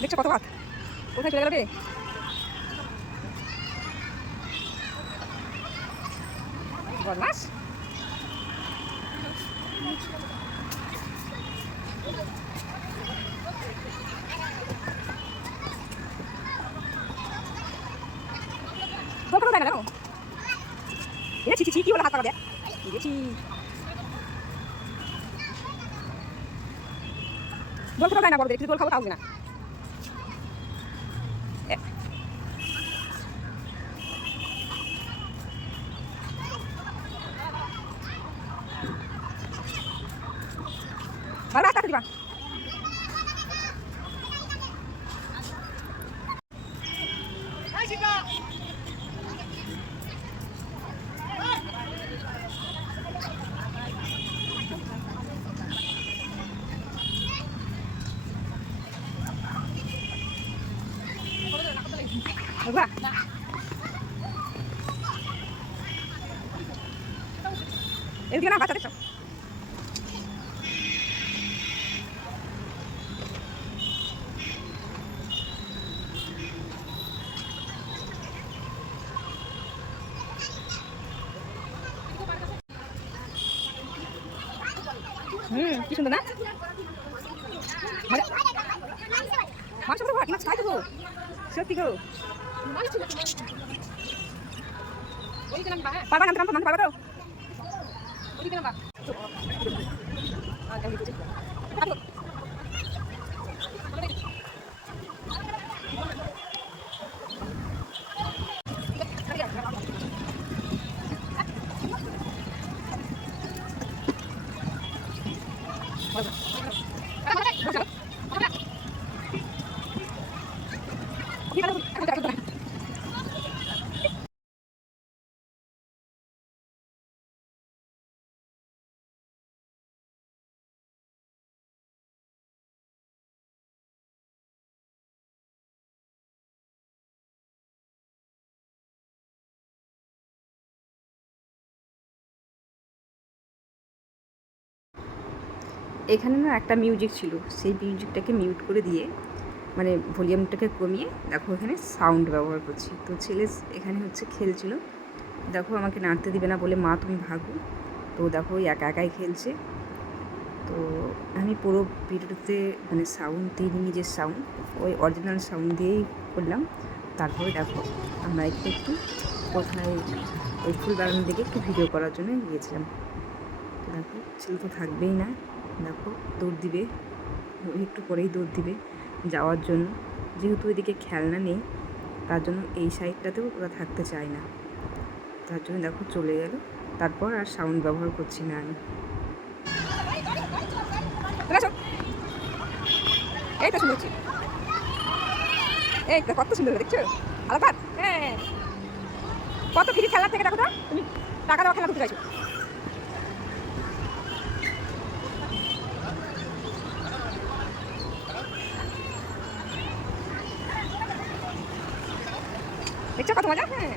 দেখছো কত ভাত কোথায় চলে গেল রে? বদমাস। দোকানে দেয় না জানো? এ ছি ছি ছি কি হলো হাত পাকা দেয়? দেখেছি দোল কোথাও দেয় না বড় দেখি দোল খাবো তাও না। ভালো রাস্তা দিবা। এদিকে না বাচ্চা দেখছো? কি সুন্দর না? মাছ তো মাছ খাই তো সত্যি গো। পারবা না নামতে পারবা তো? এখানে না একটা মিউজিক ছিল, সেই মিউজিকটাকে মিউট করে দিয়ে মানে ভলিউমটাকে কমিয়ে দেখো এখানে সাউন্ড ব্যবহার করছি। তো ছেলে এখানে হচ্ছে খেলছিল, দেখো আমাকে নাড়তে দিবে না বলে মা তুমি ভাগো। তো দেখো ওই একা একাই খেলছে। তো আমি পুরো ভিডিওতে মানে সাউন্ড দিইনি, নিজের সাউন্ড ওই অরিজিনাল সাউন্ড দিয়েই করলাম। তারপরে দেখো আমরা একটু একটু কোথায় ওই ফুল বাগানের দিকে একটু ভিডিও করার জন্য গিয়েছিলাম। তো দেখো ছেলে তো থাকবেই না, দেখো দৌড় দিবে, একটু পরেই দৌড় দিবে যাওয়ার জন্য। যেহেতু এদিকে খেলনা নেই তার জন্য এই সাইডটাতেও ওরা থাকতে চায় না, তার জন্য দেখো চলে গেল। তারপর আর সাউন্ড ব্যবহার করছি না আমি। এই তো সুন্দর, এই তো কত সুন্দর দেখছো আলাদা। হ্যাঁ কত ফ্রি খেলার থেকে দেখো তো তুমি টাকা দেওয়া খেলা করতে চাইছো। দেখছো কত মজা। হ্যাঁ